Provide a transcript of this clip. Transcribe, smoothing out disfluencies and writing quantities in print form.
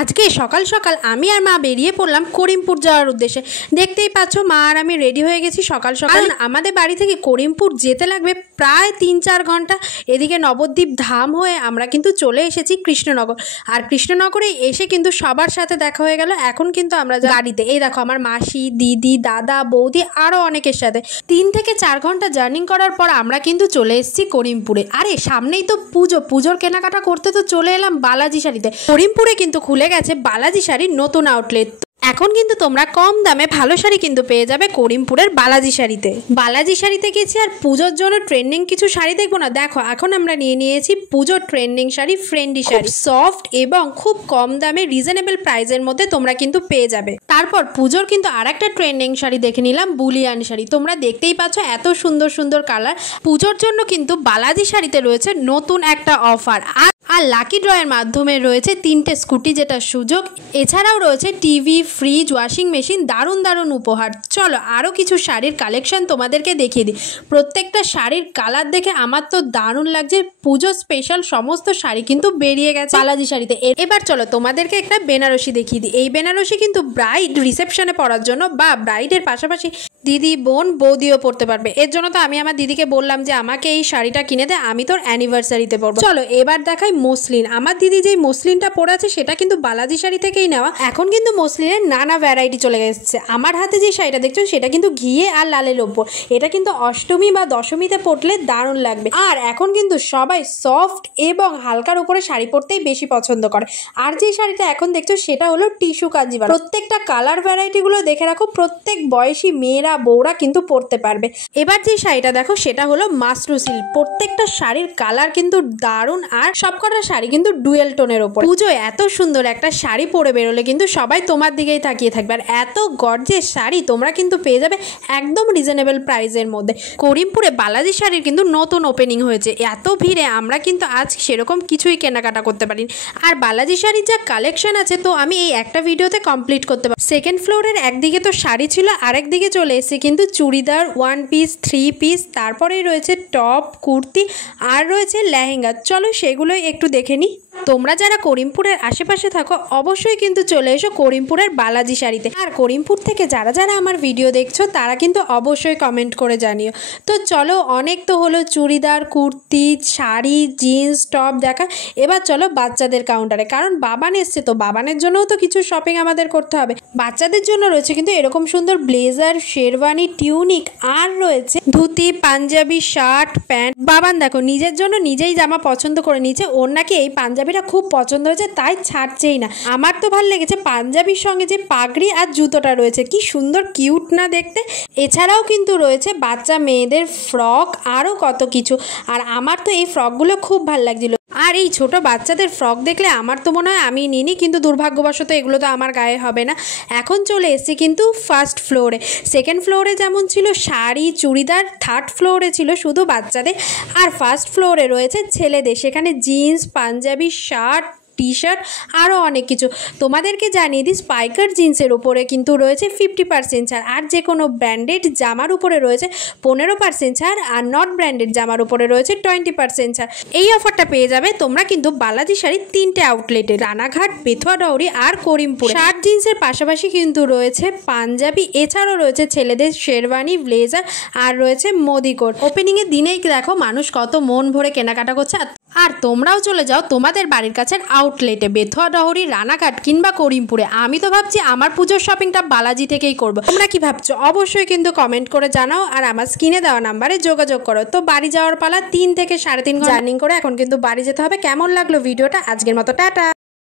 আজকে সকাল সকাল আমি আর মা বেরিয়ে পড়লাম করিমপুর যাওয়ার উদ্দেশ্যে। দেখতেই পাচ্ছ মা আর আমি রেডি হয়ে গেছি সকাল সকাল। আমাদের বাড়ি থেকে করিমপুর যেতে লাগবে প্রায় 3-4 ঘন্টা। এদিকে নবদ্বীপ ধাম হয়ে আমরা কিন্তু চলে এসেছি কৃষ্ণনগর। আর কৃষ্ণনগরে এসে কিন্তু সবার সাথে দেখা হয়ে গেল। এখন কিন্তু আমরা গাড়িতে, এই দেখো আমার মাসি, দিদি, দাদা, বৌদি আরও অনেকের সাথে 3 থেকে 4 ঘন্টা জার্নি করার পর আমরা কিন্তু চলে এসেছি করিমপুরে। আরে সামনেই তো পুজোর কেনাকাটা করতে তো চলে এলাম বালাজি শাড়িতে। করিমপুরে কিন্তু খুলে গেছে বালাজি শাড়ির নতুন আউটলেট। এখন কিন্তু তোমরা কম দামে ভালো শাড়ি কিন্তু পেয়ে যাবে করিমপুরের বালাজি শাড়িতে। বালাজি শাড়িতে গেছি আর পুজোর জন্য ট্রেন্ডিং কিছু শাড়ি দেখবো না। দেখো এখন আমরা নিয়ে নিয়েছি পুজোর ট্রেন্ডিং শাড়ি, ফ্রেন্ডি শাড়ি, সফট এবং খুব কম দামে রিজনেবল প্রাইসের মধ্যে তোমরা কিন্তু পেয়ে যাবে। তারপর পুজোর কিন্তু আরেকটা ট্রেন্ডিং শাড়ি দেখে নিলাম, বুলিয়ান শাড়ি। তোমরা দেখতেই পাচ্ছ এত সুন্দর সুন্দর কালার। পুজোর জন্য কিন্তু বালাজি শাড়িতে রয়েছে নতুন একটা অফার। আর লাকি ড্রয়ের মাধ্যমে রয়েছে 3টে স্কুটি যেটা সুযোগ। এছাড়াও রয়েছে টিভি, ফ্রিজ, ওয়াশিং মেশিন, দারুণ দারুণ উপহার। চলো আরও কিছু শাড়ির কালেকশন তোমাদেরকে দেখিয়ে দিই। প্রত্যেকটা শাড়ির কালার দেখে আমার তো দারুণ লাগছে। পুজো স্পেশাল সমস্ত শাড়ি কিন্তু বেরিয়ে গেছে বালাজি শাড়িতে। এবার চলো তোমাদেরকে একটা বেনারসি দেখিয়ে দিই। এই বেনারসি কিন্তু ব্রাইড রিসেপশনে পরার জন্য বা ব্রাইডের পাশাপাশি দিদি, বোন, বৌদিও পরতে পারবে। এর জন্য তো আমি আমার দিদিকে বললাম যে আমাকে এই শাড়িটা কিনে দে, আমি তোর অ্যানিভার্সারিতে পরবো। চলো এবার দেখাই মসলিন। আমার দিদি যেই মসলিনটা পরে আছে সেটা কিন্তু বালাজি শাড়ি থেকেই নেওয়া। এখন কিন্তু মসলিনের নানা ভ্যারাইটি চলে এসেছে। আমার হাতে যে শাড়িটা দেখছো সেটা কিন্তু ঘিয়ে আর লালের ওপর। এটা কিন্তু অষ্টমী বা দশমীতে পরলে দারুণ লাগবে। আর এখন কিন্তু সবাই সফট এবং হালকার উপরে শাড়ি পরতেই বেশি পছন্দ করে। আর যে শাড়িটা এখন দেখছো সেটা হলো টিস্যু কাঞ্জিভারাম। প্রত্যেকটা কালার ভ্যারাইটিগুলো দেখে রাখো, প্রত্যেক বয়সী মেয়েরা, বউরা কিন্তু পরতে পারবে। এবার যে শাড়িটা দেখো সেটা হলো মাসরু সিল্ক। প্রত্যেকটা শাড়ির কালার কিন্তু দারুণ আর সবকটা শাড়ি কিন্তু ডুয়েল টোনের ওপর। পুজোয় এত সুন্দর একটা শাড়ি পরে বেরোলে কিন্তু সবাই তোমার দিকেই তাকিয়ে থাকবে। আর এত গর্জেস শাড়ি তোমরা কিন্তু পেয়ে যাবে একদম রিজনেবল প্রাইসের মধ্যে। করিমপুরে বালাজি শাড়ির কিন্তু নতুন ওপেনিং হয়েছে। এত ভিড়ে আমরা কিন্তু আজ সেরকম কিছুই কেনাকাটা করতে পারি। আর বালাজি শাড়ির যা কালেকশন আছে তো আমি এই একটা ভিডিওতে কমপ্লিট করতে পারি। সেকেন্ড ফ্লোরের একদিকে তো শাড়ি ছিল, আরেক দিকে চলে এসে কিন্তু চুড়িদার, 1 পিস, 3 পিস, তারপরেই রয়েছে টপ, কুর্তি আর রয়েছে লেহেঙ্গা। চলো সেগুলোই একটু দেখে নিই। তোমরা যারা করিমপুরের আশেপাশে থাকো অবশ্যই কিন্তু চলে এসো করিমপুরের বালাজি শাড়িতে। আর করিমপুর থেকে যারা যারা আমার ভিডিও দেখছো তারা কিন্তু অবশ্যই কমেন্ট করে জানিও। তো চলো অনেক তো হলো চুড়িদার, কুর্তি, শাড়ি, জিন্স, টপ দেখা। এবার চলো বাচ্চাদের কাউন্টারে, কারণ বাবান এসছে তো বাবানের জন্যও তো কিছু শপিং আমাদের করতে হবে। বাচ্চাদের জন্য রয়েছে কিন্তু এরকম সুন্দর ব্লেজার, শেরওয়ানি, টিউনিক আর রয়েছে ধুতি, পাঞ্জাবি, শার্ট, প্যান্ট। বাবান দেখো নিজের জন্য নিজেই জামা পছন্দ করে নিয়েছে। ওর নাকি এই পাঞ্জাবিটা খুব পছন্দ হয়েছে, তাই ছাড়ছেই না। আমার তো ভালো লেগেছে পাঞ্জাবির সঙ্গে যে পাগড়ি আর জুতোটা রয়েছে, কি সুন্দর কিউট না দেখতে। এছাড়াও কিন্তু রয়েছে বাচ্চা মেয়েদের ফ্রক, আরও কত কিছু। আর আমার তো এই ফ্রকগুলো খুব ভালো লাগছিল। আর এই ছোট বাচ্চাদের ফ্রক দেখলে আমার তো মনে হয় আমি নিই, কিন্তু দুর্ভাগ্যবশত এগুলো তো আমার গায়ে হবে না। এখন চলে এসেছি কিন্তু ফার্স্ট ফ্লোরে। সেকেন্ড ফ্লোরে যেমন ছিল শাড়ি, চুড়িদার, থার্ড ফ্লোরে ছিল শুধু বাচ্চাদের, আর ফার্স্ট ফ্লোরে রয়েছে ছেলেদের। সেখানে jeans, Punjabi, shirt, T shirt আরও অনেক কিছু। তোমাদেরকে জানিয়ে দিই স্পাইকার জিন্সের উপরে কিন্তু রয়েছে 50% ছাড়। আর যে কোনো ব্র্যান্ডেড জামার উপরে রয়েছে 15% ছাড়। আর নট ব্র্যান্ডেড জামার উপরে রয়েছে 20% ছাড়। এই অফারটা পেয়ে যাবে তোমরা কিন্তু বালাজি শাড়ির 3টে আউটলেটে, রানাঘাট, বেথুয়া ডাউরি আর করিমপুর। শার্ট জিন্সের পাশাপাশি কিন্তু রয়েছে পাঞ্জাবি, এছাড়াও রয়েছে ছেলেদের শেরওয়ানি, ব্লেজার আর রয়েছে মোদিকোট। ওপেনিংয়ের দিনেই দেখো মানুষ কত মন ভরে কেনাকাটা করছে। আর তোমরাও চলে যাও তোমাদের বাড়ির কাছের আউটলেটে, বেথুয়া ডাউরি, রানাঘাট কিংবা করিমপুরে। আমি তো ভাবছি আমার পুজোর শপিংটা বালাজি থেকেই করবো। তোমরা কি ভাবছো অবশ্যই কিন্তু কমেন্ট করে জানাও আর আমার স্ক্রিনে দেওয়া নাম্বারে যোগাযোগ করো। তো বাড়ি যাওয়ার পালা, 3 থেকে 3.5 ঘন্টা জার্নি করে এখন কিন্তু বাড়ি যেতে হবে। কেমন লাগলো ভিডিওটা? আজকের মতো টাটা।